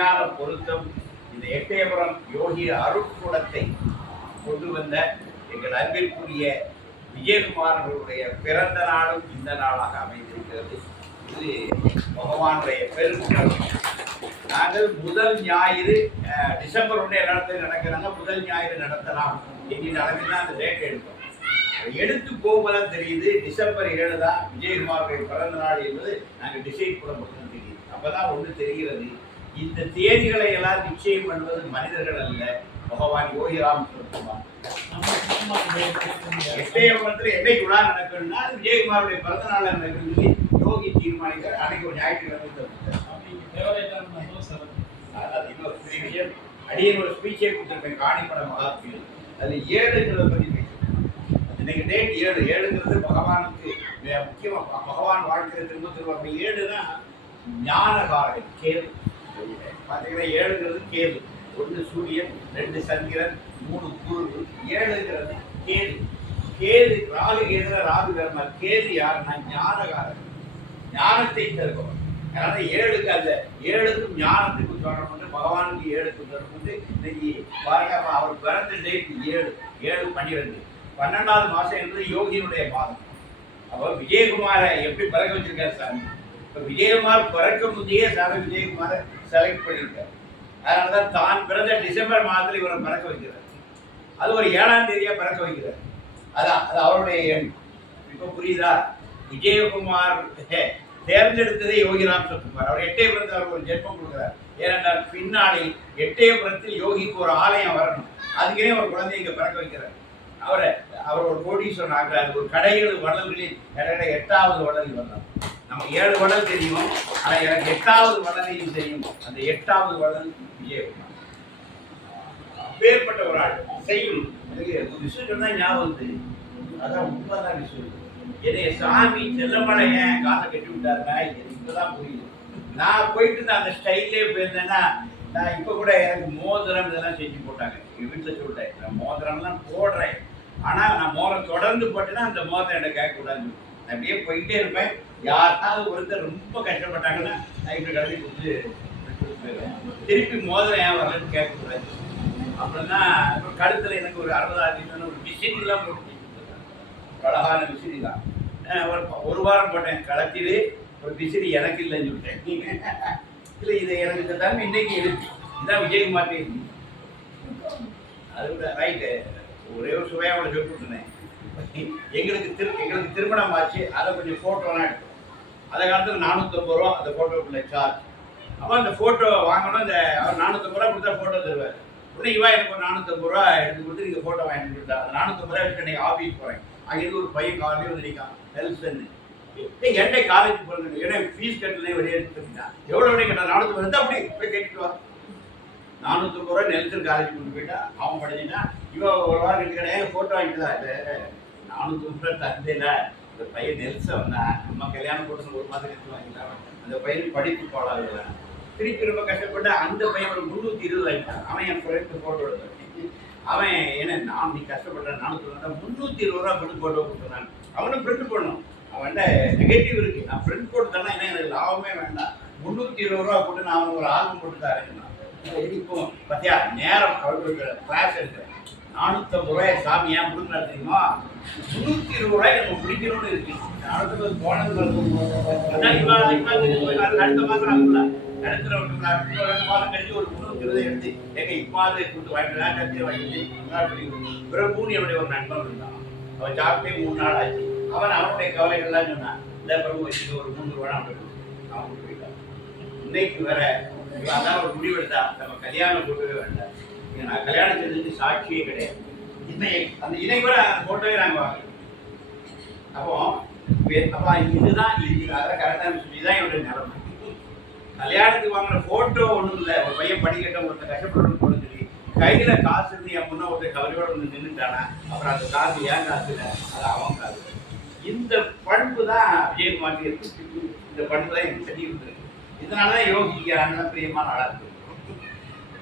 இன்னொரு பொருத்தம். இந்த எட்டயபுரம் யோகி அருட்குணத்தை கொண்டு வந்த எங்கள் அன்பிற்குரிய விஜயகுமாரர்களுடைய பிறந்த நாளும் இந்த நாளாக அமைந்திருக்கிறது. இது பகவானுடைய பெருமுகம். நாங்கள் முதல் ஞாயிறு டிசம்பர் ஒன்றே எல்லாத்தையும் நடக்கிறாங்க. முதல் ஞாயிறு நடத்தலாம் என்று அளவில் தான் அந்த டேட் எடுத்தோம். எடுத்து போகும்போது தெரியுது டிசம்பர் ஏழு தான் விஜயகுமாருடைய பிறந்த நாள் என்பது நாங்கள் டிசைட் மட்டும் தெரியுது. அப்பதான் ஒன்று தெரிகிறது. இந்த தேதிகளை எல்லாம் நிச்சயம் பண்ணுவது மனிதர்கள் அல்ல. பகவான் யோகிராம் சொல்லுவான் எட்டயபுரத்தில் என்னைக்கு விழா நடக்கணும்னா அது விஜயகுமாருடைய பிறந்த நாள் நடக்கணும்னு சொல்லி யோகி தீர்மானிக்கிறார் அன்னைக்கு ஒரு ஞாயிற்றுக்கிழமை அடியன் ஒரு ஸ்பீச்சே கொடுத்துருப்பேன் காணிப்பட மகாத்மியம் அது ஏழுங்கிறத பற்றி பேசியிருக்கேன். இன்னைக்கு டேட் ஏழு. ஏழுங்கிறது பகவானுக்கு முக்கியமாக பகவான் வாழ்க்கையில திரும்ப திரும்ப ஏழுனா ஞானகாரகன் கேள்வி பார்த்தீங்கன்னா ஏழுங்கிறது கேது. ஒன்று சூரியன் ரெண்டு சந்திரன் மூணு குரு ஏழுங்கிறது கேது. கேது ராகு கேதுல ராகு தர்மர் கேது யாருன்னா ஞானகாரன் ஞானத்தை தருபவன் அதனால ஏழுக்கு அல்ல ஏழுக்கும் ஞானத்துக்கும் தொடர்பு பகவானுக்கு ஏழுக்கும் தொடர்பு இன்னைக்கு பாருங்க அவர் பிறந்த டேட் ஏழு. ஏழு பன்னிரெண்டு. பன்னெண்டாவது மாதம் என்பது யோகியினுடைய மாதம். அப்போ விஜயகுமாரை எப்படி பிறக்க வச்சிருக்காரு சாமி? இப்போ விஜயகுமார் பிறக்க முந்தையே சாமி விஜயகுமாரை செலக்ட் பண்ணியிருக்காரு அதனால தான் பிறந்த டிசம்பர் மாதத்துல இவரை பிறக்க வைக்கிறார். அது ஒரு ஏழாம் தேதியாக பிறக்க வைக்கிறார். அதான் அது அவருடைய எண். இப்போ புரியுதா? விஜயகுமார் ஹே, தேர்ந்தெடுத்ததே யோகிராம் சத்குமார் அவர் எட்டயபுரத்தில் அவர் ஒரு ஜென்மம் கொடுக்குறார். ஏனென்றால் பின்னாடி எட்டயபுரத்தில் யோகிக்கு ஒரு ஆலயம் வரணும். அதுக்கே ஒரு குழந்தை இங்கே பிறக்க வைக்கிறார். அவரை அவர் ஒரு கோடீஸ்வரன் ஆகிறார். ஒரு கடைகள் வளர்களில் எட்டாவது வடலில் வந்தார் நம்ம ஏழு வடல் தெரியும். ஆனா எனக்கு எட்டாவது வடலையும் தெரியும். அந்த எட்டாவது வடல் இங்கே அப்பேற்பட்ட ஒரு ஆள் செய்யும். எனக்கு விஷயம் சொன்னா ஞாபகம் வந்து. அதான் உண்மைதான் விஷயம். என்னைய சாமி செல்லமலை ஏன் காலை கட்டி விட்டாருன்னா எனக்கு இப்பதான் புரியுது. நான் போயிட்டு நான் அந்த ஸ்டைல்லே போயிருந்தேன்னா நான் இப்போ கூட எனக்கு மோதிரம் இதெல்லாம் செஞ்சு போட்டாங்க. எங்கள் வீட்டில் சொல்லிட்டேன் நான் மோதிரம்லாம் போடுறேன். ஆனால் நான் மோதிரம் தொடர்ந்து போட்டேன்னா அந்த மோதிரம் எனக்கு கேட்கக்கூடாது அப்படியே போயிட்டே இருப்பேன். யாராவது ஒருத்தர் ரொம்ப கஷ்டப்பட்டாங்கன்னா நான் இப்படி கலந்து கொடுத்து திருப்பி மோதிரம் ஏன் வரலன்னு கேட்கக்கூடாது. அப்படின்னா அப்புறம் கழுத்தில் எனக்கு ஒரு அறுபதாயிரம் ஒரு விசிறிலாம் போட்டு ஒரு அழகான விசிறி தான். ஒரு ஒரு வாரம் போட்டேன். களத்திலே ஒரு விசிறி எனக்கு இல்லைன்னு சொல்லிட்டேன். இல்லை இது எனக்கு தான் இன்னைக்கு இருக்கு இதான் விஜயகுமார் அது விட ரைட்டு ஒரே ஒரு சுவையாக அவளை விட்டுனேன் எங்களுக்கு திரு எங்களுக்கு திருமணம் ஆச்சு. அதை கொஞ்சம் ஃபோட்டோலாம் எடுத்தோம். அந்த காலத்தில் நானூற்றம்பது ரூபா அந்த ஃபோட்டோக்குள்ள சார்ஜ் அப்போ அந்த ஃபோட்டோ வாங்கணும் இந்த அவர் நானூற்றம்பது ரூபா கொடுத்தா ஃபோட்டோ தருவார். உடனே இவா எனக்கு ஒரு நானூற்றம்பது ரூபா எடுத்து கொடுத்து நீங்கள் ஃபோட்டோ வாங்கி கொடுத்தா. அந்த நானூற்றம்பது ரூபா எடுத்து இன்னைக்கு ஆஃபீஸ் போகிறேன் அங்கேருந்து ஒரு பையன் காலையில் வந்து நிற்கான் என்னை காலேஜ் போகிறது ஏன்னா ஃபீஸ் கட்டலையே வெளியே எடுத்துக்கிட்டான் எவ்வளோ வெளியே கட்டா நானூற்றம்பது இருந்தால் அப்படி போய் கேட்டுட்டு வா. நானூற்றம்பது ரூபா நெல்சன் காலேஜ் கொண்டு போயிட்டா. அவன் படிச்சுட்டா இவன் ஒரு வாரம் கிடையாது ஃபோட்டோ வாங்கிட்டு தான் இல்லை நானும் ரூபா தந்தையில இந்த பையன் நெல்சன் வந்தான் நம்ம கல்யாணம் போட்டு ஒரு மாதிரி எடுத்து வாங்கிட்டான் அந்த பையன் படிப்பு போடாதுல திருப்பி ரொம்ப கஷ்டப்பட்டு அந்த பையன் ஒரு முந்நூற்றி இருபது வாங்கிட்டான். அவன் என் ஃப்ரெண்டு ஃபோட்டோ எடுத்து அவன் ஏன்னா நான் நீ கஷ்டப்பட்ட நானூற்றி முந்நூற்றி இருபது ரூபா பிரிண்ட் போட்டோ கொடுத்தான் அவனும் பிரிண்ட் பண்ணும் அவன்கிட்ட நெகட்டிவ் இருக்கு. நான் பிரிண்ட் போட்டு தானே ஏன்னா எனக்கு லாபமே வேண்டாம். முந்நூற்றி இருபது ரூபா போட்டு நான் ஒரு ஆல்பம் போட்டு தரேன். இப்போ பார்த்தியா நேரம் அவருக்கு கிளாஸ் எடுக்கிறேன் நானூற்றம்பது ரூபாய் சாமி ஏன் கொடுக்குறா தெரியுமா? முந்நூற்றி இருபது ரூபாய் நம்ம பிடிக்கணும்னு இருக்கு. நானூற்றம்பது போனது வருது அதான் இவ்வளோ அடுத்த மாதம் ஆகும்ல அடுத்த ரெண்டு மாதம் கழிச்சு ஒரு முந்நூறு இருக்கிறத எடுத்து எங்க இப்பாவது கொடுத்து வாங்கிட்டு தான் கத்தி வாங்கிட்டு பிரபுன்னு என்னுடைய ஒரு நண்பன் இருந்தான். அவன் சாப்பிட்டே மூணு நாள் ஆச்சு. அவன் அவனுடைய கவலைகள்லாம் சொன்னான். இந்த பிரபு வச்சுட்டு ஒரு மூணு ரூபா அவன் அவன் போயிட்டான். இன்னைக்கு வேற அதான் ஒரு முடிவெடுத்தா நம்ம கல்யாணம் கொடுக்கவே வேண்டாம். நான் கல்யாணம் செஞ்சதுக்கு சாட்சியே கிடையாது. இன்னை அந்த இதை கூட அந்த போட்டோவே நாங்கள் வாங்கல அப்போ அப்போ இதுதான் இது அதான் கரெக்டான சொல்லி இதுதான் என்னுடைய நிலைமை. கல்யாணத்துக்கு வாங்கின ஃபோட்டோ ஒண்ணும் இல்லை. ஒரு பையன் படிக்கட்டும் ஒருத்தர் கஷ்டப்படணும் சொல்லி கையில் காசு இருந்து என் முன்ன ஒருத்தர் கவலையோட ஒன்று நின்றுட்டானா அப்புறம் அந்த காசு ஏன் காசு இல்லை? அது அவன் காசு. இந்த பண்பு தான் விஜயகுமார் இருக்கு. இந்த பண்பு தான் எனக்கு சரி இருந்திருக்கு இதனால தான் யோகிக்கிறான்னு பிரியமான அழகு இருக்கு அஹ் இப்ப இந்த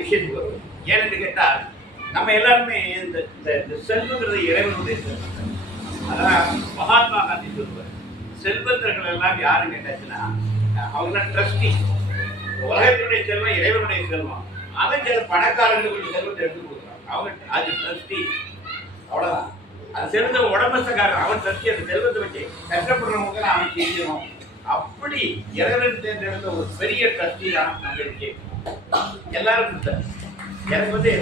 விஷயத்துக்கு வருவோம். ஏன்னு கேட்டால் நம்ம எல்லாருமே இந்த இந்த இந்த செல்வங்கிறது இறைவனுடைய செல்வம். அதான் மகாத்மா காந்தி சொல்லுவார் செல்வந்தர்கள் எல்லாம் யாருன்னு கேட்டாச்சுன்னா அவங்க ட்ரஸ்டி உலகத்தினுடைய செல்வம் இறைவனுடைய செல்வம். அவன் சில பணக்காரங்களுக்கு கொஞ்சம் செல்வத்தை எடுத்து கொடுக்குறான் அவன் அது ட்ரஸ்டி அவ்வளோதான் அது செல்வத்தை உடம்பசக்காரன் அவன் ட்ரஸ்டி அந்த செல்வத்தை வச்சு கஷ்டப்படுறவங்க அவன் செய்யணும். அப்படி இறைவன் தேர்ந்தெடுத்த ஒரு பெரிய ட்ரஸ்டி தான் நம்மளுக்கு. எல்லாரும் கொடுத்தாரு. எனக்கு வந்து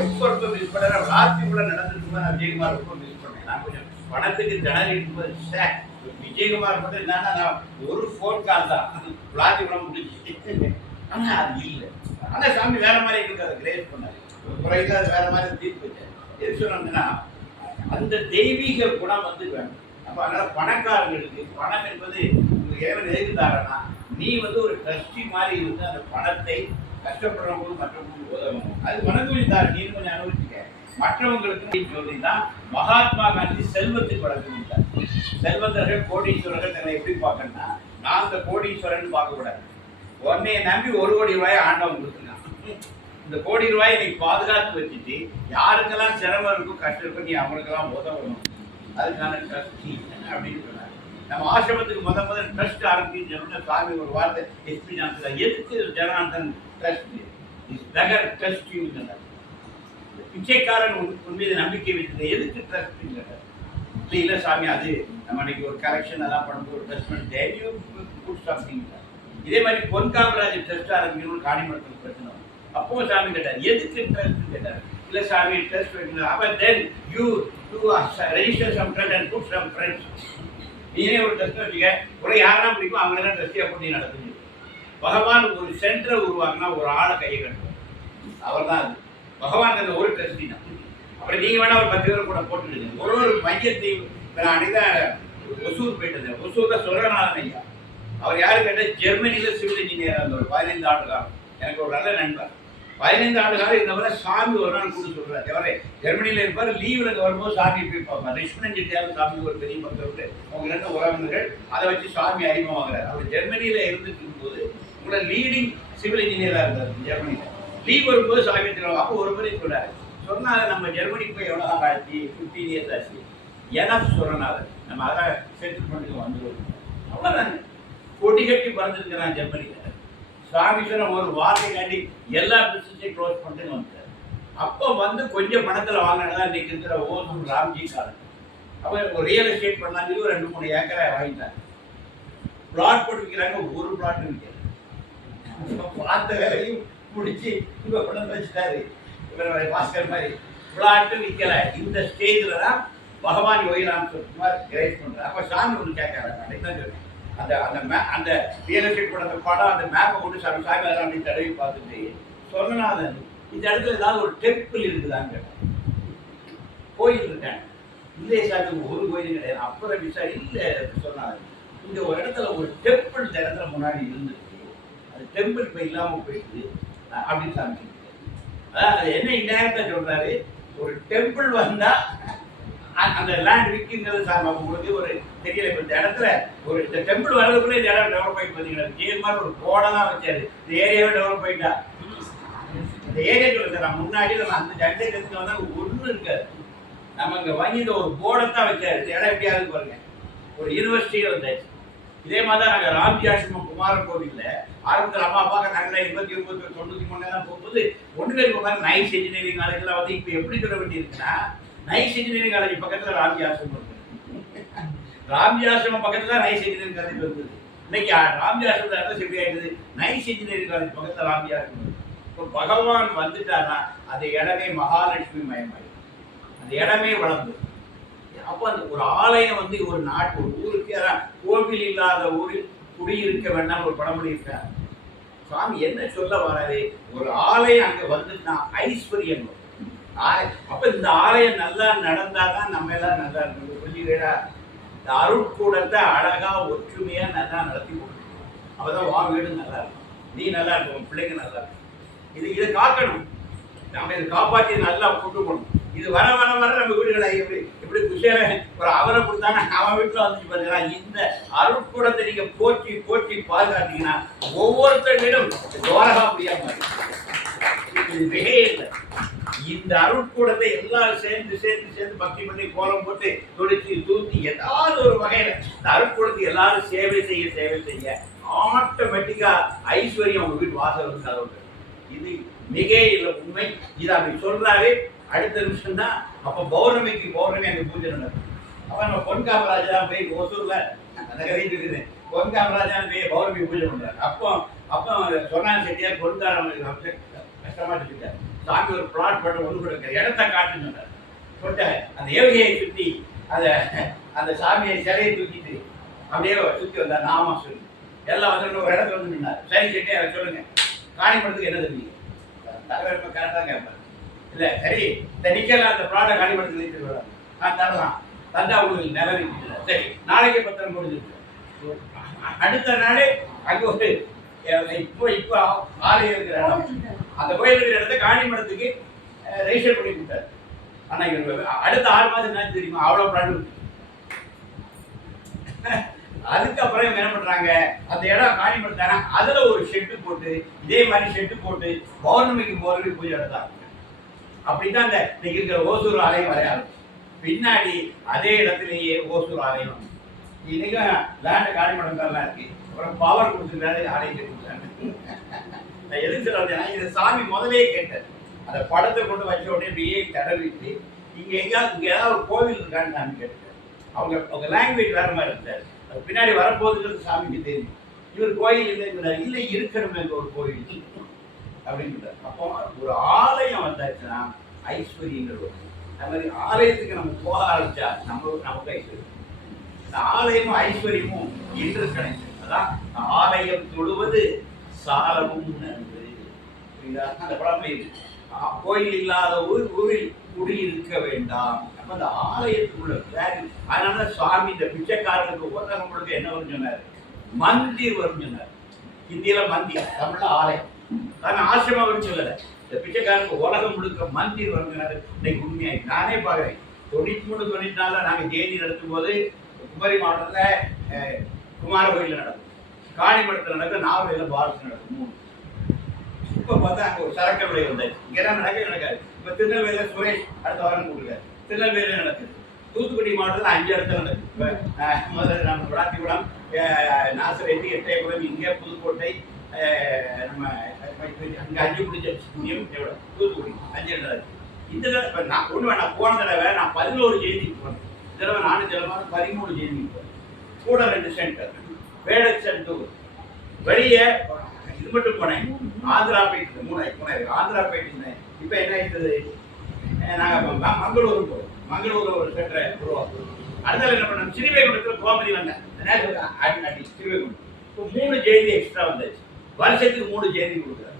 எப்போ ரொம்ப மிஸ் பண்ண ராத்திரிக்குள்ள நடந்துட்டு போது நான் விஜயகுமார் ரொம்ப மிஸ் பண்ணேன். நான் கொஞ்சம் பணத்துக்கு திணறி இருக்கும்போது சார் விஜயகுமார் மட்டும் என்னன்னா நான் ஒரு ஃபோன் கால் தான். ராத்தி கூட முடிஞ்சு ஆனால் அது இல்லை. ஆனால் சாமி வேற மாதிரி எங்களுக்கு அதை கிரேஸ் பண்ணாரு. குறைக்கு அது வேற மாதிரி தீர்ப்பு எது சொன்னோம்னா அந்த தெய்வீக குணம் வந்து வேணும். அப்போ அதனால பணக்காரங்களுக்கு பணம் என்பது உங்களுக்கு இறைவன் எதுக்கு நீ வந்து ஒரு ட்ரஸ்டி மாதிரி இருந்து அந்த பணத்தை கஷ்டப்படுறவங்களும் மற்றவங்களுக்கு உதவணும். அது மனது தான் நீ கொஞ்சம் அனுபவிச்சுக்க. மற்றவங்களுக்கு சொல்லி தான் மகாத்மா காந்தி செல்வத்துக்கு வழங்கிட்டார் செல்வந்தர்கள் கோடீஸ்வரர்கள் தங்களை எப்படி பார்க்கணும்னா நான் அந்த கோடீஸ்வரன் பார்க்கக்கூடாது. உன்னைய நம்பி ஒரு கோடி ரூபாய் ஆண்டவன் கொடுத்துருக்கான் இந்த கோடி ரூபாயை நீ பாதுகாத்து வச்சுட்டு யாருக்கெல்லாம் சிரமம் இருக்கும் கஷ்டம் இருக்கும் நீ அவங்களுக்கெல்லாம் உதவணும். அதுக்கான ட்ரஸ்டி அப்படின்னு சொன்னார் நம்ம ஆசிரமத்துக்கு முத முதல் ட்ரஸ்ட் ஆரம்பிச்சு சொன்ன சாமி ஒரு வார்த்தை எஸ்பி ஜான்சன் எதுக்கு Janardhan trust is beggar trust சொன்னார் பிச்சைக்காரன் உன் மீது நம்பிக்கை வைத்தது எதுக்கு ட்ரஸ்ட் இல்லை இல்லை சாமி அது நம்ம அன்னைக்கு ஒரு கரெக்ஷன் அதெல்லாம் பண்ணும்போது ஒரு ட்ரஸ்ட் பண்ணி தேவையோ குட் சம்திங் இதே மாதிரி பொன் காமராஜ் ட்ரஸ்ட் ஆரம்பிக்கணும்னு காணிமடத்தில் பிரச்சனை வந்தது. அப்போ சாமி கேட்டார் எதுக்கு ட்ரஸ்ட் கேட்டார்? இல்லை சாமி ட்ரஸ்ட் வைக்கணும் அப்போ then you do register some trust and put some friends நீனே ஒரு ட்ரெஸ் வச்சுக்க. உனக்கு யாரெல்லாம் பிடிக்கும் அவங்களெல்லாம் ட்ரெஸ்ஸியாக போட்டு நீ நடத்துங்க பகவான் ஒரு சென்டரை உருவாக்குனா ஒரு ஆளை கையை கட்டுவார். அவர் தான் அது. பகவான் அந்த ஒரு ட்ரஸ்டி தான் அப்புறம் நீங்கள் வேணால் ஒரு பத்து பேர் கூட போட்டுருங்க ஒரு ஒரு மையத்தையும் நான் அன்னைக்கு ஒசூர் போயிட்டு இருந்தேன் ஒசூர்ல சுரநாதன் ஐயா. அவர் யாரு கேட்டால் ஜெர்மனியில் சிவில் இன்ஜினியராக அந்த ஒரு பதினைந்து ஆண்டு காலம் எனக்கு ஒரு நல்ல நண்பர். பதினைந்து ஆண்டு காலம் மாதிரி சாமி ஒரு நாள் கூட சொல்றாரு. எவரே ஜெர்மனியில இருப்பார் லீவ்ல வரும்போது சாமி போய் பார்ப்பார். லட்சுமணன் செட்டியார் சாமி ஒரு பெரிய பக்தர் அவங்க ரெண்டு உறவினர்கள் அதை வச்சு சாமி அறிமுகமாகிறார் அவர் ஜெர்மனியில இருந்துட்டு போது உங்களோட லீடிங் சிவில் இன்ஜினியராக இருந்தார் ஜெர்மனியில். லீவ் வரும்போது சாமி திருவாங்க அப்போ ஒரு முறை சொல்றாரு சொன்னாரு நம்ம ஜெர்மனிக்கு போய் எவ்வளோ நாள் ஆச்சு? ஃபிஃப்டீன் இயர்ஸ் ஆச்சு. எனப் சொன்னாரு நம்ம அதை செட்டில் பண்ணிட்டு வந்துடுவோம் அவ்வளோதாங்க கொடி கட்டி பறந்துருக்கிறான் ஜெர்மனியில். சாமி சொன்ன ஒரு வார்த்தைக்காண்டி எல்லா பிசினஸையும் க்ளோஸ் பண்ணிட்டு வந்துட்டார். அப்போ வந்து கொஞ்சம் பணத்தில் வாங்கினதான் இன்னைக்கு இருக்கிற ஓசூர் ராம்ஜி காரன் அப்போ ரியல் எஸ்டேட் பண்ணலாம் சொல்லி ஒரு ரெண்டு மூணு ஏக்கரை வாங்கிட்டாங்க பிளாட் போட்டு விற்கிறாங்க ஒரு பிளாட் விற்கிறாங்க பார்த்த வேலையும் முடிச்சு இப்போ பணம் வச்சுட்டாரு. இவர் பாஸ்கர் மாதிரி. பிளாட்டு விற்கலை இந்த ஸ்டேஜில் தான் பகவான் யோகிராம் சுகுமார் கிரேஸ் பண்ணுறாரு அப்போ சாமி ஒன்று கேட்கறாரு அன்னைக்கு தான் சொல்லுவேன் அந்த அந்த மே அந்த ரியல் எஸ்டேட் போட படம் அந்த மேப்பை கொண்டு சாமி சாமி அதெல்லாம் அப்படி தடவி பார்த்துட்டு சொர்ணநாதன் இந்த இடத்துல ஏதாவது ஒரு டெம்பிள் இருக்குதான்னு கேட்டேன். கோயில் இருக்கேன் இல்லையே சார் ஒரு கோயில் கிடையாது. அப்புறம் விசாரி இல்லை சொன்னாரு. இந்த ஒரு இடத்துல ஒரு டெம்பிள் இந்த இடத்துல முன்னாடி இருந்துருக்கு. அது டெம்பிள் இப்போ இல்லாம போயிடுது. அப்படின்னு சாமி அதாவது என்ன இன்டைரக்டா சொல்றாரு? ஒரு டெம்பிள் வந்தா அ- அந்த லேண்ட் விற்கிங்கிறது சார் உங்களுக்கு ஒரு தெரியல. இப்போ இந்த இடத்துல ஒரு இந்த டெம்பிள் வர்றதுக்குள்ளே இந்த இடம் டெவலப் ஆகி பார்த்தீங்கன்னா ஜெயக்குமார் ஒரு தான் வச்சாரு. இந்த ஏரியாவே டெவலப் ஆகிட்டா இந்த ஏரியா சொல்லுங்க நான் முன்னாடி நம்ம அந்த ஜண்டத்துக்கு வந்தா ஒன்றும் இருக்காது. நம்ம இங்க வாங்கி ஒரு போர்டை வச்சாரு. இந்த இடம் எப்படியாவது பாருங்க. ஒரு யூனிவர்சிட்டியே வந்தாச்சு. இதே மாதிரி தான் நாங்கள் ராம்ஜி ஆசிரமம் குமார கோவில்ல ஆரம்பத்தில் அம்மா அப்பா நாங்கள் எண்பத்தி ஒன்பது தொண்ணூற்றி மூணு தான் போகும்போது ஒன்று பேர் போகாது நைஸ் இன்ஜினியரிங் காலேஜில் வந்து இப்போ எப்படி சொல்ல வேண்டியிருக்குன்னா நைஸ் இன்ஜினியரிங் காலேஜ் பக்கத்தில் ராம்ஜி ஆசிரமம் இருக்குது ராம்ஜி ஆசிரமம் பக்கத்தில் தான் நைஸ் இன்ஜினியரிங் காலேஜ் வந்தது. இன்னைக்கு ராம்ஜியாஸ் அட்ரஸ் எப்படி ஆயிடுது? நைஸ் இன்ஜினியரிங் காலேஜ் பக்கத்தில் ராம்ஜியாஸ் இப்போ பகவான் வந்துட்டாருன்னா அந்த இடமே மகாலட்சுமி மயமாயி அந்த இடமே வளர்ந்து. அப்போ அந்த ஒரு ஆலயம் வந்து ஒரு நாட்டு ஒரு ஊருக்கு அதான் கோவில் இல்லாத ஊரில் குடியிருக்க வேண்டாம் ஒரு படம் பண்ணியிருக்கார். சுவாமி என்ன சொல்ல வராது ஒரு ஆலயம் அங்கே வந்துட்டா ஐஸ்வர்யம் அப்போ இந்த ஆலயம் நல்லா நடந்தாதான் நம்ம எல்லாம் நல்லா இருக்கும் சொல்லிடுறா இந்த அருட்கூடத்தை அழகாக ஒற்றுமையாக நல்லா நடத்தி கொடுக்கணும். அப்பதான் வா வீடு நல்லா இருக்கும். நீ நல்லா இருக்கும் பிள்ளைங்க நல்லா இருக்கும். இது இதை காக்கணும். நம்ம இதை காப்பாற்றி நல்லா கொண்டு போகணும். இது வர வர வர நம்ம வீடுகளை எப்படி எப்படி குஷேல ஒரு அவரை கொடுத்தாங்க அவன் வீட்டில் வந்துச்சு பாருங்களா இந்த அருட்கூடத்தை நீங்கள் போற்றி போற்றி பாதுகாத்தீங்கன்னா ஒவ்வொருத்தர் வீடும் துவாரகா முடியாம மிகையே இல்லை. இந்த அருட்கூடத்தை எல்லாரும் சேர்ந்து சேர்ந்து சேர்ந்து பக்தி பண்ணி கோலம் போட்டு தொடிச்சு தூத்தி ஏதாவது ஒரு வகையில இந்த அருட்கூடத்தை எல்லாரும் சேவை செய்ய சேவை செய்ய ஆட்டோமேட்டிக்கா ஐஸ்வர்யம் உங்க வீட்டு வாசல் வந்து கதவு இது மிகே இல்லை உண்மை. இது அப்படி சொல்றாரு. அடுத்த நிமிஷம் தான் அப்ப பௌர்ணமிக்கு பௌர்ணமி அங்கே பூஜை நடக்கும். அப்ப நம்ம பொன் காமராஜா போய் ஓசூர்ல அந்த கதை இருக்குது பொன் காமராஜா போய் பௌர்ணமி பூஜை பண்றாரு. அப்போ அப்போ சொன்னாங்க செட்டியார் பொன் காமராஜா கஷ்டமா இருக்காரு சாமி ஒரு பிளாட் பண்ண ஒன்று கொடுக்க இடத்த காட்டுன்னு சொன்னார். சொல்லிட்டாரு அந்த ஏழ்கையை சுத்தி அதை அந்த சாமியை சிலையை தூக்கிட்டு அப்படியே சுத்தி வந்தார் நாமா சொல்லி. எல்லாம் வந்து ஒரு இடத்துல வந்து நின்னார். சரி செட்டியார் காணி காணிமடத்துக்கு என்ன தெரியும்? தலைவர் இப்போ கரெக்டாக கேட்பாரு இல்லை சரி இந்த நிக்கலாம் அந்த ப்ராடக்ட் காணிமடத்துக்கு வைத்து நான் தரலாம். தந்தா உங்களுக்கு நிலவி சரி நாளைக்கே பத்திரம் முடிஞ்சிருக்கு அடுத்த நாளே அங்கே ஒரு இப்போ இப்போ ஆலயம் இருக்கிற இடம். அந்த கோயில் இருக்கிற இடத்த காணிமடத்துக்கு ரெஜிஸ்டர் பண்ணி கொடுத்தாரு. ஆனால் இவங்க அடுத்த ஆறு மாதம் என்ன தெரியுமா? அவ்வளோ ப்ராடக்ட் அதுக்கப்புறம் என்ன பண்றாங்க? அந்த இடம் காணிப்படுத்தாங்க அதுல ஒரு ஷெட்டு போட்டு இதே மாதிரி ஷெட்டு போட்டு பௌர்ணமிக்கு பௌர்ணமி பூஜை நடத்தாங்க அப்படிதான் அந்த இன்னைக்கு இருக்கிற ஓசூர் ஆலயம் வரையாது பின்னாடி அதே இடத்துலயே ஓசூர் ஆலயம் வந்து. இன்னைக்கும் லேண்ட் காலி தான் இருக்கு. அப்புறம் பவர் கொடுத்துருக்காரு ஆலயத்தை கொடுத்தாங்க. நான் எதுக்கு சொல்ல இது சாமி முதலே கேட்டார். அந்த படத்தை கொண்டு வச்ச உடனே அப்படியே தடவிட்டு இங்கே எங்கேயாவது இங்கே ஏதாவது ஒரு கோவில் இருக்கான்னு நான் கேட்டேன். அவங்க அவங்க லாங்குவேஜ் வேற மாதிரி இருந்தார் பின்னாடி வரப்போகுதுங்கிறது சாமிக்கு தெரியும். இவர் கோயில் இல்லைங்கிறார் இல்லை இருக்கணுமே ஒரு கோயில். அப்படின்றார் அப்போ ஒரு ஆலயம் வந்தாச்சுன்னா ஐஸ்வர்யங்கள் வரும் அது மாதிரி ஆலயத்துக்கு நம்ம போக ஆரம்பிச்சா நம்ம நமக்கு ஐஸ்வர்யம். இந்த ஆலயமும் ஐஸ்வர்யமும் இன்று கிடைக்கும் அதான் ஆலயம் தொழுவது சாலமும் நன்று. புரியுதா? அந்த பழமொழி கோயில் இல்லாத ஊர் ஊரில் குடியிருக்க வேண்டாம். அந்த ஆலயத்துக்குள்ள வேல்யூ அதனால சுவாமி இந்த பிச்சைக்காரனுக்கு உலகம் முழுக்க என்ன வரும் சொன்னார்? மந்திர் வரும் சொன்னார். ஹிந்தியில மந்திர் தமிழ்ல ஆலயம். ஆனா ஆசிரமம் வரும் சொல்லல. இந்த பிச்சைக்காரனுக்கு உலகம் முழுக்க மந்திர் வரும் இன்னைக்கு உண்மையாய் நானே பாக்குறேன் தொண்ணூத்தி மூணு தொண்ணூத்தி நாலுல நாங்க ஜெயந்தி நடத்தும் போது குமரி மாவட்டத்துல குமார கோயிலில் நடக்கும். காளிமடத்துல நடக்கும் நாகவேல பாரத் நடக்கும் மூணு. இப்ப பார்த்தா அங்க ஒரு சரக்கு விலை வந்தாச்சு. இங்க தான் நடக்க நடக்காது. இப்ப திருநெல்வேலியில சுரேஷ் அடுத்த வாரம் கொடுக்குறாரு திருநெல்வேலி நடக்குது. தூத்துக்குடி மாவட்டத்தில் அஞ்சு இடத்துல நடக்குது. இப்போ முதல்ல நம்ம விளாத்திக்குளம் அஹ், நாசரேத்தி எட்டயபுரம் இங்கே புதுக்கோட்டை நம்ம அங்கே அஞ்சு முடிஞ்ச புண்ணியம் தூத்துக்குடி அஞ்சு இடத்துல இந்த தடவை நான் ஒண்ணு வேணாம் போன தடவை நான் பதினோரு ஜெயந்திக்கு போனேன். இந்த தடவை நானும் தடவை பதிமூணு ஜெயந்திக்கு போனேன். கூட ரெண்டு சென்டர் வேடக் சென்டர் வெளியே இது மட்டும் போனேன். ஆந்திரா போயிட்டு மூணு மூணாயிரம் ஆந்திரா போயிட்டு இப்போ என்ன ஆயிடுது நாங்கள் மங்களூர் போகிறோம் மங்களூரில் ஒரு சென்டரை உருவாக்குறோம். அடுத்தால என்ன பண்ணோம்? ஸ்ரீவைகுண்டத்தில் கோமதி வந்தேன் நேரத்துக்கு அடி ஸ்ரீவைகுண்டம் இப்போ மூணு ஜெயந்தி எக்ஸ்ட்ரா வந்தாச்சு வருஷத்துக்கு மூணு ஜெயந்தி கொடுக்குறாரு.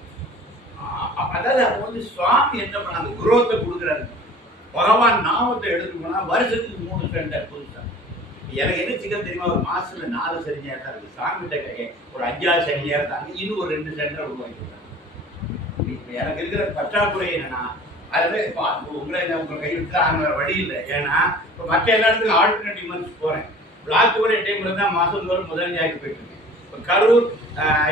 அதாவது அப்போ வந்து சுவாமி என்ன பண்ணாங்க குரோத்தை கொடுக்குறாரு. பகவான் நாமத்தை எடுத்து வருஷத்துக்கு மூணு சென்டர் புதுசாக எனக்கு என்ன சிக்கன் தெரியுமா? ஒரு மாசத்துல நாலு சனி நேரம் தான் இருக்கு. சாமிகிட்ட கை ஒரு அஞ்சாறு சனி நேரம் தாங்க. இன்னும் ஒரு ரெண்டு சென்டர் உருவாக்கி எனக்கு இருக்கிற பற்றாக்குறை என்னன்னா அதுவே இப்போ உங்களை நான் உங்களை கைவிட்டு வழி இல்லை. ஏன்னா இப்போ மற்ற எல்லா இடத்துக்கும் ஆல்டர்னேட்டிவ் மந்த்ஸ் போகிறேன் பிளாக் கூட டைமில் தான் மாதம் தோறும் முதலஞ்சாயிரம் போயிட்டு இருக்கேன் இப்போ கரூர்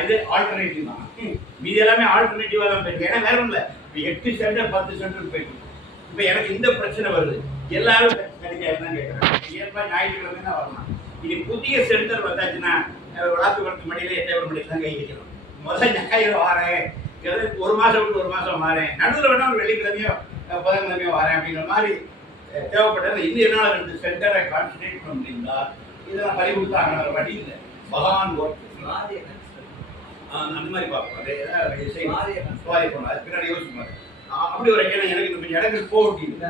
இது ஆல்டர்னேட்டிவ் தான் ம், மீதி எல்லாமே ஆல்டர்னேட்டிவாக தான் போயிருக்கு ஏன்னா வேற இல்லை இப்போ எட்டு சென்டர் பத்து சென்டர் போயிட்டு இப்போ எனக்கு இந்த பிரச்சனை வருது. எல்லாரும் சரியாக தான் கேட்குறாங்க ஏற்பா ஞாயிற்றுக்கிழமை தான் வரணும். இனி புதிய சென்டர் வந்தாச்சுன்னா விளாத்துக்குளத்து மடியில எட்டாயிரம் மணிக்கு தான் கை வைக்கணும். முதல் ஞாயிறு வாரேன். ஒரு மாசம் விட்டு ஒரு மாசம் வாரேன் நடுவில் வேணா ஒரு வெள்ளிக்கிழமையோ புதன்கிழமையோ வரேன் அப்படிங்கிற மாதிரி தேவைப்பட்டது இன்னும் என்னால் ரெண்டு சென்டரை கான்சன்ட்ரேட் பண்ண முடியுங்களா இதெல்லாம் பறி கொடுத்தாங்க வழி இல்லை. பகவான் ஒர்க் அந்த மாதிரி பார்ப்போம். அது ஏதாவது அது பின்னாடி யோசிப்பாங்க அப்படி ஒரு எனக்கு எனக்கு இந்த இடத்துக்கு போக போயிட்டா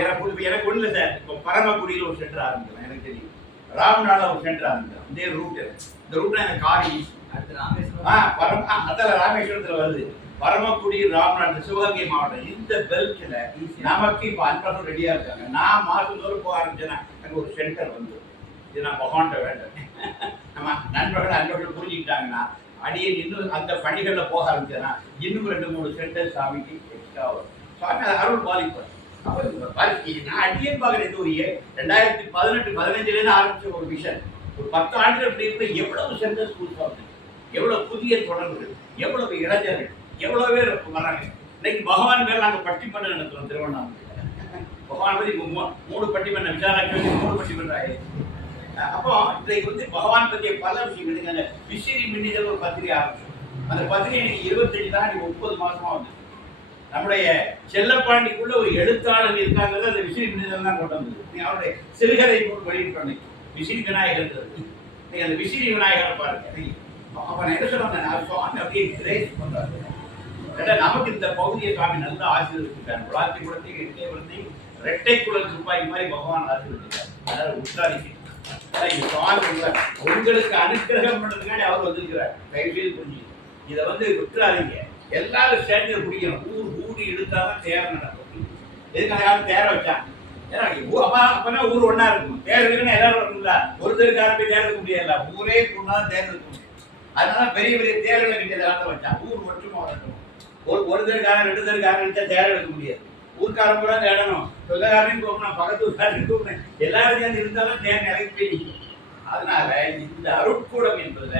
எனக்கு இப்ப எனக்கு ஒண்ணு இல்லை சார். இப்போ பரமக்குடியில் ஒரு சென்டர் ஆரம்பிக்கலாம். எனக்கு தெரியும். ராம்நாள ஒரு சென்டர் ஆரம்பிக்கலாம். இதே ரூட் இந்த ரூட்ல எனக்கு கார் ஈஸி ஆ பரம் ஆ, அதான் ராமேஸ்வரத்துல வருது. பரமக்குடி ராமநாடு சிவகங்கை மாவட்டம் இந்த பெல்ட்ல நமக்கு இப்போ அன்பர்கள் ரெடியா இருக்காங்க. நான் மாசத்தோறும் போக ஆரம்பிச்சேன்னா எனக்கு ஒரு சென்டர் வந்து. இது நான் பகவான்கிட்ட வேண்டேன். நம்ம நண்பர்கள் அன்பர்கள் புரிஞ்சுக்கிட்டாங்கன்னா அடியே இன்னும் அந்த பணிகளில் போக ஆரம்பிச்சேன்னா இன்னும் ரெண்டு மூணு சென்டர் சாமிக்கு எக்ஸ்ட்ரா வரும். சாமி அதை அருள் பாதிப்பார் நான் அடியேன் பார்க்குற இது ஒரு ரெண்டாயிரத்தி பதினெட்டு பதினஞ்சுலேருந்து ஆரம்பிச்ச ஒரு விஷன் ஒரு பத்து ஆண்டுகள் இருக்க எவ்வளவு சென்டர் ஸ்கூல்ஸ் எவ்வளோ எவ்வளவு புதிய தொடர்புகள் எவ்வளவு இளைஞர்கள் எவ்வளவு பேர் வராங்க? இன்னைக்கு பகவான் பேர் நாங்கள் பட்டிமன்றம் நடத்துறோம் திருவண்ணாமலை பகவான் பத்தி மூணு பட்டிமன்றம் விசாரணை மூணு பட்டிமன்றம் ஆயிடுச்சு. அப்போ இன்றைக்கு வந்து பகவான் பற்றிய பல விஷயங்கள் நீங்க அந்த விசிறி மின்னிதல் ஒரு பத்திரிகை ஆரம்பிச்சோம். அந்த பத்திரிகை இன்னைக்கு இருபத்தஞ்சு தான் முப்பது மாசமா வந்து நம்முடைய செல்லப்பாண்டிக்குள்ள ஒரு எழுத்தாளர் இருக்காங்கிறது அந்த விசிறி மின்னிதல் தான் கொண்டு வந்தது. நீங்க அவருடைய சிறுகதை நூல் வெளியிட்டோம் விசிறி விநாயகர் நீங்க அந்த விசிறி விநாயகரை பாருங்க. அப்ப நான் என்ன சொல்றேன் சுவாமி அப்படியே கிரேஸ் பண்றாரு நமக்கு இந்த பகுதியை சுவாமி நல்ல ஆசீர்வதிச்சிருக்காரு. குலாத்தி குளத்தை எட்டே குளத்தை ரெட்டை குழல் துப்பாக்கி மாதிரி பகவான் ஆசீர்வதிச்சிருக்காரு அதாவது உற்றாரிக்கு. சுவாமி உங்களுக்கு அனுகிரகம் பண்றதுக்காண்டி அவர் வந்திருக்கிறார். கைவியில் செய்து இதை வந்து விட்டுறாதீங்க. எல்லாரும் சேர்ந்து குடிக்கணும். ஊர் ஊடி எடுத்தாதான் தேர் நடக்கும். எதுக்காக யாரும் தேர வச்சாங்க ஏன்னா ஊ- அப்ப அப்பனா ஊர் ஒன்னா இருக்கும். தேர் இருக்குன்னா எல்லாரும் வரணும்ல. ஒருத்தருக்கார போய் தேர் இருக்க முடியாதுல்ல. ஊரே கூடா தேர் இருக்க முடியும். அதனால பெரிய பெரிய தேர்தலை கிட்ட காலத்தை வச்சான் ஊர் ஒற்றுமை வரட்டும் ஒரு ஒரு தெருக்காரன் ரெண்டு தெருக்காரன் எடுத்தா தேர் எடுக்க முடியாது. ஊர்க்காரன் கூட தேடணும் சொந்தக்காரனையும் கூப்பிடணும் பக்கத்து ஊர்க்காரனையும் கூப்பிடணும். எல்லாரும் சேர்ந்து இருந்தாலும் தேர் நிலைக்கு போய் நிற்கும். அதனால இந்த அருட்கூடம் என்பதுல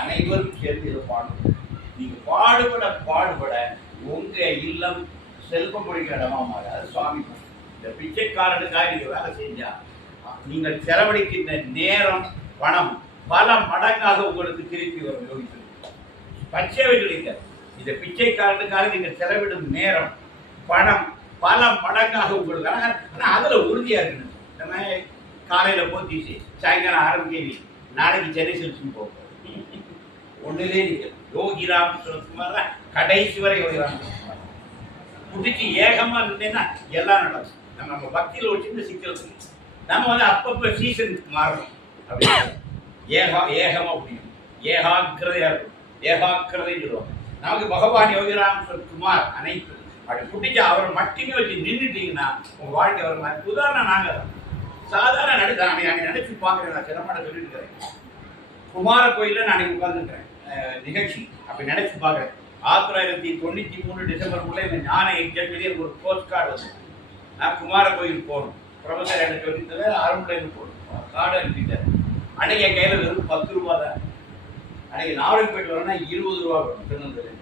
அனைவரும் சேர்ந்து இதை பாடணும் நீங்க பாடுபட பாடுபட உங்க இல்லம் செல்வம் பொழிக்கிற இடமா மாறாது. சுவாமி இந்த பிச்சைக்காரனுக்காக நீங்க வேலை செஞ்சா நீங்கள் செலவழிக்கின்ற நேரம் பணம் பல மடங்காக உங்களுக்கு திருப்பி வரும் யோகித்து பச்சை சொல்லிங்க இந்த பிச்சைக்காரனுக்காக நீங்கள் செலவிடும் நேரம் பணம் பல மடங்காக உங்களுக்கு ஆனால் அதில் உறுதியாக இருக்கணும். நம்ம காலையில் போத்திச்சு சாயங்காலம் ஆரம்பிக்கவி நாளைக்கு சென்னை செலுத்தி போகும். ஒண்ணுலே நீங்கள் யோகிராம் சுரத்குமார் தான் கடைசி வரை யோகிராம் முடிச்சு ஏகமாக இருந்தேன்னா எல்லாம் நடக்கும். நம்ம நம்ம பக்தியில் ஒரு சின்ன சிக்கல் நம்ம வந்து அப்பப்போ சீசனுக்கு மாறணும். அப்படின்னு ஏகா ஏகமா முடியும் ஏகாக்கிரதையாக இருக்கும் ஏகாக்கிரதைன்னு சொல்லுவாங்க நமக்கு பகவான் யோகிராம் குமார் அனைத்து அப்படி குடிச்சு அவரை மட்டுமே வச்சு நின்றுட்டீங்கன்னா உங்க வாழ்க்கை வர மாதிரி உதாரணம் நாங்கள் தான். சாதாரண நடிச்சு நான் நினைச்சு பார்க்குறேன். நான் சிரமட சொல்லிட்டு இருக்கிறேன் குமார கோயிலில் நான் உட்கார்ந்துருக்கிறேன். நிகழ்ச்சி. அப்படி நினைச்சு பார்க்குறேன். ஆயிரத்தி தொள்ளாயிரத்தி தொண்ணூற்றி மூணு டிசம்பருக்குள்ளே இந்த ஞான எக்ஸாம் எனக்கு ஒரு போஸ்ட் கார்டு வந்து நான் குமார கோயில் போகணும். ப்ரொஃபஸர் எனக்கு சொல்லித்தர ஆரம்பத்தில் போகணும். கார்டு அனுப்பிட்டார். அன்னைக்கு என் கையில் வெறும் பத்து ரூபா தான். அன்னைக்கு நாவலுக்கு போயிட்டு வரேன்னா இருபது ரூபா வரும். திருநெல்வேலி.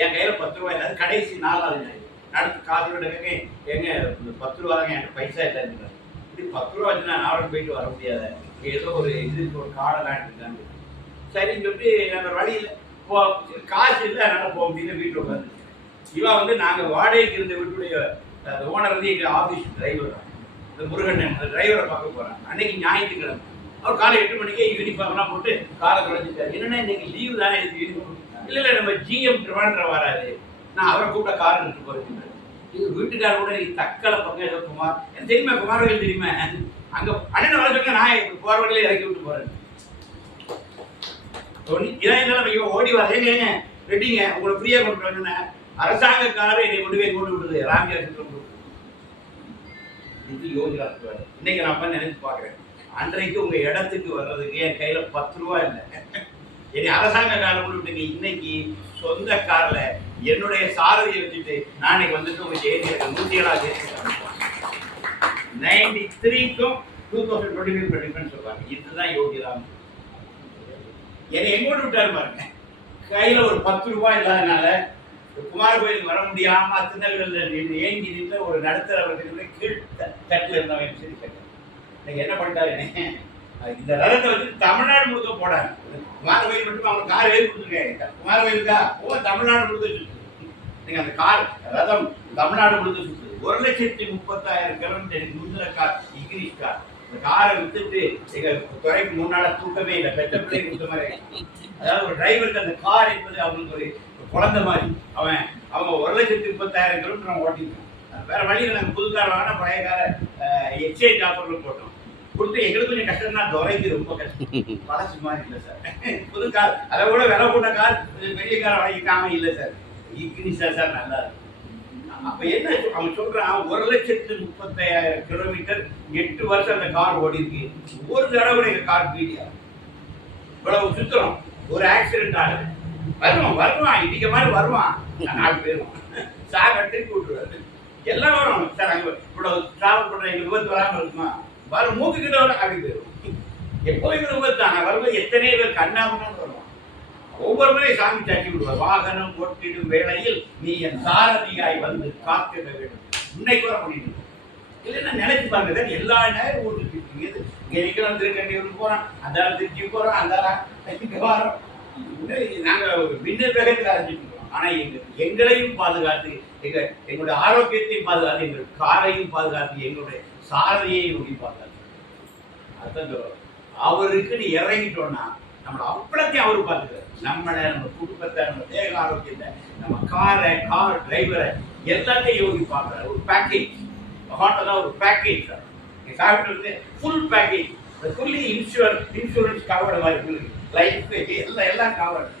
என் கையில் பத்து ரூபாய் இல்லை அது கடைசி நாலாவது நாள் நடத்து விட கேட்க எங்க இந்த பத்து ரூபா தாங்க என்கிட்ட பைசா இல்லைன்னு இப்படி பத்து ரூபா வச்சு நான் நாவலுக்கு போயிட்டு வர முடியாத? ஏதோ ஒரு இது ஒரு காடை எடுத்துக்காங்க சரின்னு சொல்லிட்டு நாங்கள் வழியில் போ காசு இல்லை என்னால் போக முடியல வீட்டில் உட்காந்து இவன் வந்து நாங்கள் வாடகைக்கு இருந்த வீட்டுடைய ஓனர் வந்து எங்கள் ஆஃபீஸ் டிரைவர் தான் இந்த முருகன் அந்த டிரைவரை பார்க்க போகிறேன் அன்னைக்கு ஞாயிற்றுக்கிழமை. அவர் காலை எட்டு மணிக்கே யூனிஃபார்ம்லாம் போட்டு காலை தொலைஞ்சிட்டார். என்னன்னா இன்னைக்கு லீவு தானே இதுக்கு யூனிஃபார்ம் இல்லை இல்லை நம்ம ஜிஎம் திருவாண்டர் வராது நான் அவரை கூப்பிட்ட காரை எடுத்து போகிறேன் இது வீட்டுக்காரர் கூட நீ தக்கலை பக்கம் ஏதோ குமார். எனக்கு தெரியுமா குமாரவேல் தெரியுமா? அங்கே அண்ணன் வர நான் போகிற வழியில இறக்கி விட்டு போகிறேன் இதான் என்ன இவன் ஓடி வரேங்க ரெட்டிங்க உங்களை ஃப்ரீயாக கொண்டு வரேன்னு அரசாங்க காரை என்னை கொண்டு போய் கொண்டு விடுது ராமியார் சித்திரம் இது யோஜனா இன்னைக்கு நான் பண்ண நினைச்சு பார்க்குறேன். அன்றைக்கு உங்க இடத்துக்கு வர்றதுக்கு என் கையில பத்து ரூபா இல்லை. இனி அரசாங்க காலம் விட்டுங்க இன்னைக்கு சொந்த கார்ல என்னுடைய சாரதியை வச்சுட்டு நாளைக்கு வந்துட்டு உங்க ஜெயந்தி நூத்தி ஏழாவது ninety த்ரீக்கும் two thousand twenty five difference சொல்றாங்க. இதுதான் யோகிதான். என்னை எங்கோட்டு விட்டாரு பாருங்க. கையில ஒரு பத்து ரூபாய் இல்லாதனால குமார் கோயிலுக்கு வர முடியாம திருநெல்வேலியில் ஏங்கி நின்ற ஒரு நடுத்தர வந்து கீழ் தட்டில் இருந்தவன் சரி கேட்டேன். இன்னைக்கு என்ன பண்ணிட்டாரு இந்த ரதத்தை வந்து தமிழ்நாடு முழுக்க போடாங்க குமார மட்டும் அவங்க கார் ஏறி கொடுத்துருக்காங்க குமார ஓ தமிழ்நாடு முழுக்க சுற்றுது நீங்க அந்த கார் ரதம் தமிழ்நாடு முழுக்க சுற்றுது ஒரு லட்சத்தி முப்பத்தாயிரம் கிலோமீட்டர் முந்திர கார் இங்கிலீஷ் கார். இந்த காரை வித்துட்டு எங்க துறைக்கு முன்னால தூக்கவே இல்லை. பெற்ற பிள்ளை கொடுத்த மாதிரி அதாவது ஒரு டிரைவருக்கு அந்த கார் என்பது அவங்களுக்கு ஒரு ஒரு குழந்தை மாதிரி. அவன் அவன் ஒரு லட்சத்தி முப்பத்தாயிரம் கிலோமீட்டர் அவன் ஓட்டிருக்கான் வேற வழியில் நாங்கள் புது கார் வாங்கினா பழைய காரை எக்ஸ்சேஞ்ச் ஆஃபர்ல போட்டோம். கொடுத்து எங்களுக்கு கொஞ்சம் கஷ்டம் தான் துறைக்கு ரொம்ப கஷ்டம். பழசு சும்மா இல்லை சார் புது கார் அதை விட விலை போட்ட கார் கொஞ்சம் பெரிய கார் வாங்கிக்காம இல்லை சார் இக்னி சார் சார் நல்லா இருக்கு. அப்ப என்ன? அவன் சொல்றான் ஒரு லட்சத்து முப்பத்தாயிரம் கிலோமீட்டர் எட்டு வருஷம் அந்த கார் ஓடி இருக்கு ஒரு தடவை கூட எங்க கார் பீடியா இவ்வளவு சுத்துறோம் ஒரு ஆக்சிடென்ட் ஆகுது. வருவான் வருவான். இடிக்க மாதிரி வருவான். நாலு பேரும் சார் திருப்பி விட்டுருவாரு எல்லாம் வரும் சார் அங்க இவ்வளவு டிராவல் பண்ற எங்க விபத்து இருக்குமா? வர மூக்கு கிட்ட வர அப்படி போயிடும் எப்போதுமே தான் நான் வரும்போது எத்தனை பேர் கண்ணாமன்னு ஒவ்வொரு முறையும் சாமி தட்டி விடுவார் வாகனம் ஓட்டிடும் வேளையில் நீ என் சாரதியாய் வந்து காத்திட வேண்டும் இன்னைக்கு வர பண்ணிட்டு இல்லைன்னா நினைச்சு பாருங்க எல்லா நேரம் ஓட்டிட்டு இருக்கீங்க இங்கே இங்க திருக்கண்டியூர் திருக்கண்டியூருக்கு அந்த ஆள் திருச்சி போறோம் அந்த ஆள் இங்க வரோம் நாங்கள் ஒரு மின்னல் வேகத்தில் அரைஞ்சிட்டு இருக்கோம் ஆனா எங்களையும் பாதுகாத்து எங்கள் எங்களுடைய ஆரோக்கியத்தையும் பாதுகாத்து எங்கள் காரையும் பாதுகாத்து எங்களுடைய சாரதியை ஒளி பாதுகாத்து அதான் அவருக்குன்னு இறங்கிட்டோம்னா நம்மளை அப்பளத்தையும் அவர் பார்த்துக்கிறார். நம்மளை நம்ம குடும்பத்தை நம்ம தேக ஆரோக்கியத்தை நம்ம காரை கார் டிரைவரை எல்லாத்தையும் யோகி பார்க்குறாரு. ஒரு பேக்கேஜ் ஹோட்டலாக ஒரு பேக்கேஜ் தான் சாப்பிட்டு வந்து full package fully insure insurance covered மாதிரி உங்களுக்கு லைஃப் எல்லாம் எல்லாம் கவர்டு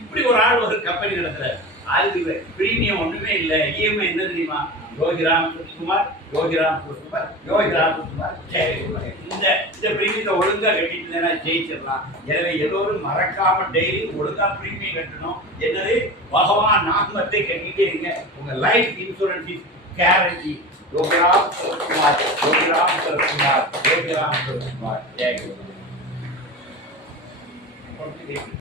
இப்படி ஒரு ஆள் ஒரு கம்பெனி நடத்துகிறார் அதுக்கு பிரீமியம் ஒன்றுமே இல்லை. இஎம்ஐ என்ன தெரியுமா? யோகிராம் குமார் யோகிராம் சுகுமார் யோகிராம் சுகுமார் ஜெயக்குமார் இந்த இந்த பிரீமியத்தை ஒழுங்கா கட்டிட்டு ஜெயிச்சிடலாம். எனவே எல்லோரும் மறக்காம டெய்லி ஒழுங்கா பிரீமியம் கட்டணும். என்னது? பகவான் நாமத்தை கட்டிட்டே இருங்க. உங்க life insurance is guarantee Yogiram Sukumar Yogiram Sukumar Yogiram Sukumar Jayakumar